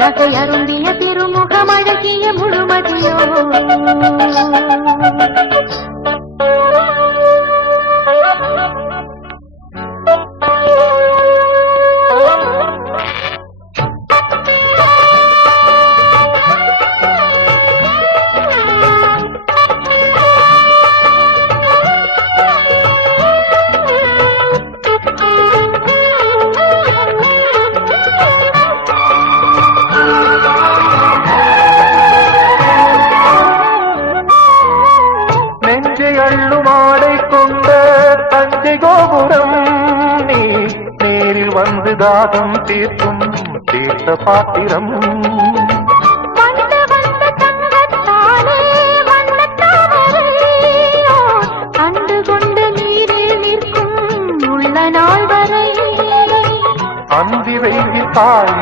நகை அருந்திய திருமுகம் அழகிய முழுமதியோ அள்ளுமாடை கொண்ட தஞ்சை கோபுரம் நீ நேரில் வந்து தாகம் தீர்க்கும் தீர்த்த பாத்திரம் கண்டு கொண்ட நீரில் நிற்கும் உள்ள நாள் வரை அந்தி வெயில் பாய்